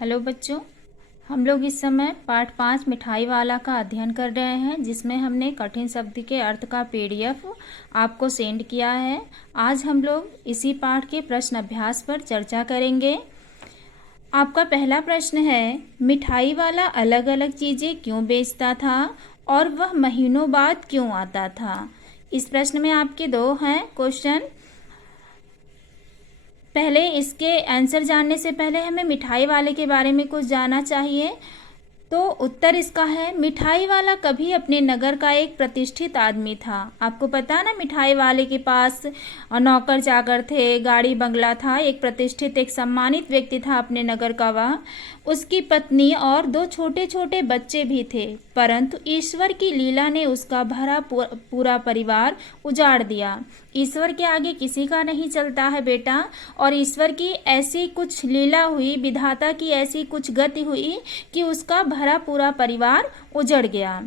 Hello बच्चों, हम लोग इस समय पाठ 5 मिठाई वाला का अध्ययन कर रहे हैं, जिसमें हमने कठिन शब्द के अर्थ का पीडीएफ आपको सेंड किया है। आज हम लोग इसी पाठ के प्रश्न अभ्यास पर चर्चा करेंगे। आपका पहला प्रश्न है, मिठाई वाला अलग अलग चीज़ें क्यों बेचता था और वह महीनों बाद क्यों आता था। इस प्रश्न में आपके दो हैं क्वेश्चन। पहले इसके आंसर जानने से पहले हमें मिठाई वाले के बारे में कुछ जानना चाहिए। तो उत्तर इसका है, मिठाई वाला कभी अपने नगर का एक प्रतिष्ठित आदमी था। आपको पता है ना, मिठाई वाले के पास नौकर चाकर थे, गाड़ी बंगला था, एक प्रतिष्ठित एक सम्मानित व्यक्ति था अपने नगर का वह। उसकी पत्नी और दो छोटे छोटे बच्चे भी थे, परंतु ईश्वर की लीला ने उसका भरा पूरा परिवार उजाड़ दिया। ईश्वर के आगे किसी का नहीं चलता है बेटा, और ईश्वर की ऐसी कुछ लीला हुई, विधाता की ऐसी कुछ गति हुई कि उसका भरा पूरा परिवार उजड़ गया।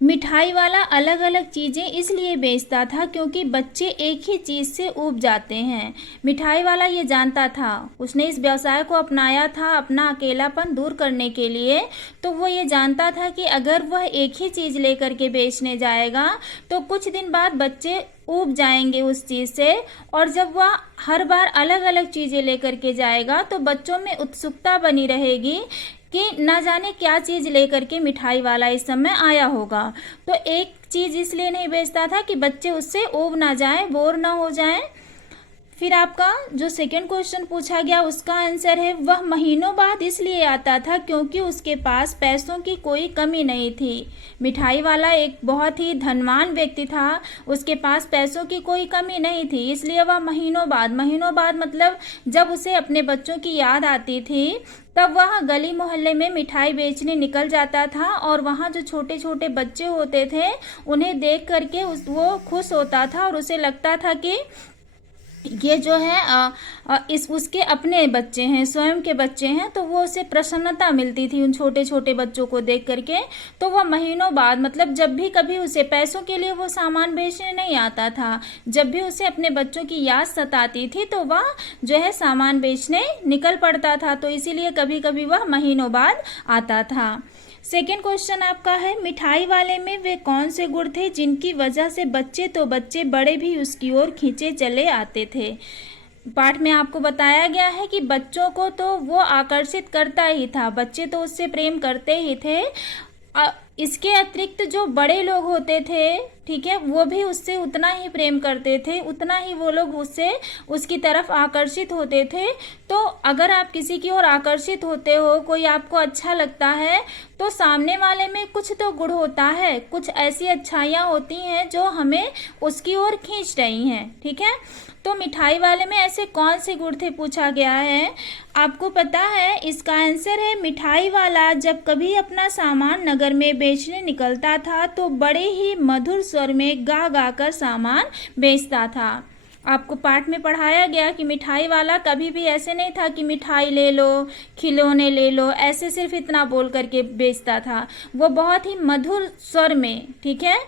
मिठाई वाला अलग अलग चीज़ें इसलिए बेचता था क्योंकि बच्चे एक ही चीज़ से ऊब जाते हैं। मिठाई वाला ये जानता था, उसने इस व्यवसाय को अपनाया था अपना अकेलापन दूर करने के लिए। तो वो ये जानता था कि अगर वह एक ही चीज़ लेकर के बेचने जाएगा तो कुछ दिन बाद बच्चे ऊब जाएंगे उस चीज़ से, और जब वह हर बार अलग अलग चीज़ें लेकर के जाएगा तो बच्चों में उत्सुकता बनी रहेगी कि ना जाने क्या चीज़ लेकर के मिठाई वाला इस समय आया होगा। तो एक चीज़ इसलिए नहीं बेचता था कि बच्चे उससे ऊब ना जाए, बोर ना हो जाएं। फिर आपका जो सेकंड क्वेश्चन पूछा गया उसका आंसर है, वह महीनों बाद इसलिए आता था क्योंकि उसके पास पैसों की कोई कमी नहीं थी। मिठाई वाला एक बहुत ही धनवान व्यक्ति था, उसके पास पैसों की कोई कमी नहीं थी, इसलिए वह महीनों बाद मतलब जब उसे अपने बच्चों की याद आती थी तब वह गली मोहल्ले में मिठाई बेचने निकल जाता था, और वहाँ जो छोटे छोटे बच्चे होते थे उन्हें देख करके वो खुश होता था और उसे लगता था कि ये जो है इस उसके अपने बच्चे हैं, स्वयं के बच्चे हैं। तो वो उसे प्रसन्नता मिलती थी उन छोटे छोटे बच्चों को देख करके। तो वह महीनों बाद मतलब जब भी कभी उसे पैसों के लिए वो सामान बेचने नहीं आता था, जब भी उसे अपने बच्चों की याद सताती थी तो वह जो है सामान बेचने निकल पड़ता था। तो इसीलिए कभी कभी वह महीनों बाद आता था। सेकेंड क्वेश्चन आपका है, मिठाई वाले में वे कौन से गुण थे जिनकी वजह से बच्चे तो बच्चे बड़े भी उसकी ओर खींचे चले आते थे। पाठ में आपको बताया गया है कि बच्चों को तो वो आकर्षित करता ही था, बच्चे तो उससे प्रेम करते ही थे। इसके अतिरिक्त जो बड़े लोग होते थे, ठीक है, वो भी उससे उतना ही प्रेम करते थे, उतना ही वो लोग उसकी तरफ आकर्षित होते थे। तो अगर आप किसी की ओर आकर्षित होते हो, कोई आपको अच्छा लगता है, तो सामने वाले में कुछ तो गुण होता है, कुछ ऐसी अच्छाइयाँ होती हैं जो हमें उसकी ओर खींच रही हैं। ठीक है, तो मिठाई वाले में ऐसे कौन से गुण थे पूछा गया है। आपको पता है इसका आंसर है, मिठाई वाला जब कभी अपना सामान नगर में बेचने निकलता था तो बड़े ही मधुर स्वर में गा गा कर सामान बेचता था। आपको पाठ में पढ़ाया गया कि मिठाई वाला कभी भी ऐसे नहीं था कि मिठाई ले लो, खिलौने ले लो, ऐसे सिर्फ इतना बोल करके बेचता था। वो बहुत ही मधुर स्वर में, ठीक है,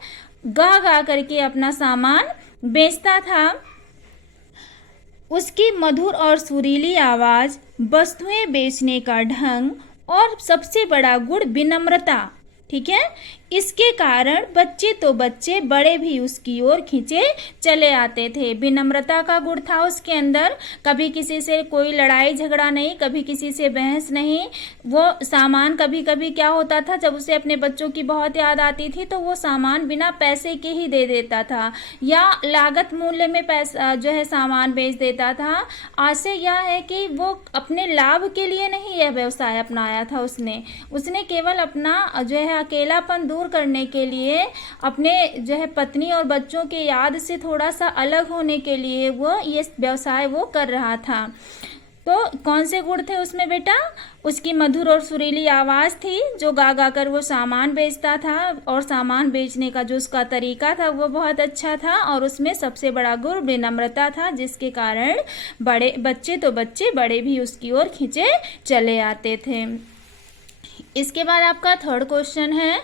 गा गा करके अपना सामान बेचता था। उसकी मधुर और सुरीली आवाज़, वस्तुएं बेचने का ढंग और सबसे बड़ा गुण विनम्रता, ठीक है, इसके कारण बच्चे तो बच्चे बड़े भी उसकी ओर खींचे चले आते थे। विनम्रता का गुण था उसके अंदर, कभी किसी से कोई लड़ाई झगड़ा नहीं, कभी किसी से बहस नहीं। वो सामान कभी कभी क्या होता था, जब उसे अपने बच्चों की बहुत याद आती थी तो वो सामान बिना पैसे के ही दे देता था, या लागत मूल्य में पैसा जो है सामान बेच देता था। आशय यह है कि वो अपने लाभ के लिए नहीं यह व्यवसाय अपनाया था, उसने केवल अपना जो है अकेलापन दूर करने के लिए, अपने जो है पत्नी और बच्चों के याद से थोड़ा सा अलग होने के लिए वो ये व्यवसाय वो कर रहा था। तो कौन से गुण थे उसमें बेटा, उसकी मधुर और सुरीली आवाज़ थी जो गा गा कर वो सामान बेचता था, और सामान बेचने का जो उसका तरीका था वो बहुत अच्छा था, और उसमें सबसे बड़ा गुण विनम्रता था, जिसके कारण बच्चे तो बच्चे बड़े भी उसकी ओर खींचे चले आते थे। इसके बाद आपका थर्ड क्वेश्चन है,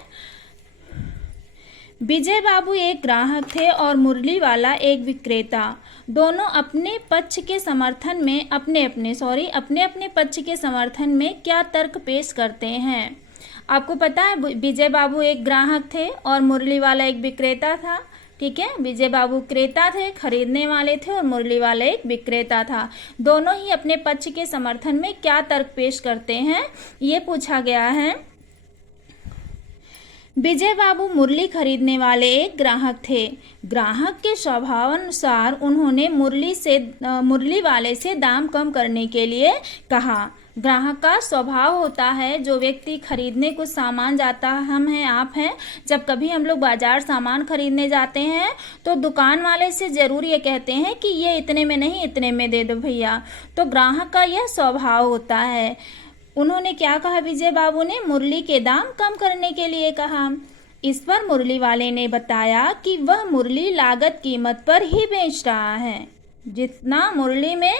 विजय बाबू एक ग्राहक थे और मुरली वाला एक विक्रेता। दोनों अपने पक्ष के समर्थन में अपने अपने पक्ष के समर्थन में क्या तर्क पेश करते हैं। आपको पता है विजय बाबू एक ग्राहक थे और मुरली वाला एक विक्रेता था। ठीक है, विजय बाबू क्रेता थे, खरीदने वाले थे, और मुरली वाला एक विक्रेता था। दोनों ही अपने पक्ष के समर्थन में क्या तर्क पेश करते हैं, ये पूछा गया है। विजय बाबू मुरली खरीदने वाले एक ग्राहक थे। ग्राहक के स्वभावानुसार उन्होंने मुरली वाले से दाम कम करने के लिए कहा। ग्राहक का स्वभाव होता है, जो व्यक्ति खरीदने कुछ सामान जाता है, हम हैं आप हैं, जब कभी हम लोग बाजार सामान खरीदने जाते हैं तो दुकान वाले से ज़रूर ये कहते हैं कि ये इतने में नहीं, इतने में दे दो भैया। तो ग्राहक का यह स्वभाव होता है। उन्होंने क्या कहा, विजय बाबू ने मुरली के दाम कम करने के लिए कहा। इस पर मुरली वाले ने बताया कि वह मुरली लागत कीमत पर ही बेच रहा है। जितना मुरली में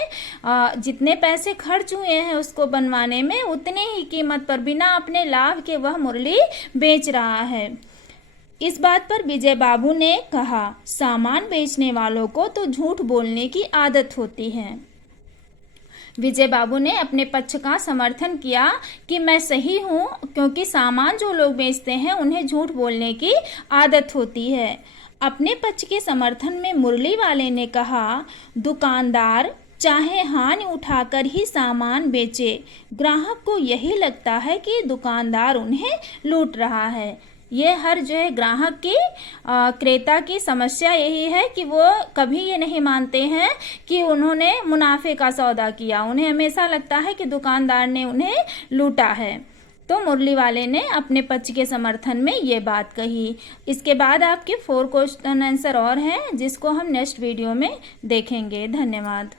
जितने पैसे खर्च हुए हैं उसको बनवाने में, उतने ही कीमत पर बिना अपने लाभ के वह मुरली बेच रहा है। इस बात पर विजय बाबू ने कहा, सामान बेचने वालों को तो झूठ बोलने की आदत होती है। विजय बाबू ने अपने पक्ष का समर्थन किया कि मैं सही हूँ, क्योंकि सामान जो लोग बेचते हैं उन्हें झूठ बोलने की आदत होती है। अपने पक्ष के समर्थन में मुरली वाले ने कहा, दुकानदार चाहे हानि उठाकर ही सामान बेचे, ग्राहक को यही लगता है कि दुकानदार उन्हें लूट रहा है। ये हर जो है ग्राहक की क्रेता की समस्या यही है कि वो कभी ये नहीं मानते हैं कि उन्होंने मुनाफे का सौदा किया। उन्हें हमेशा लगता है कि दुकानदार ने उन्हें लूटा है। तो मुरली वाले ने अपने पक्ष के समर्थन में ये बात कही। इसके बाद आपके 4 क्वेश्चन आंसर और हैं, जिसको हम नेक्स्ट वीडियो में देखेंगे। धन्यवाद।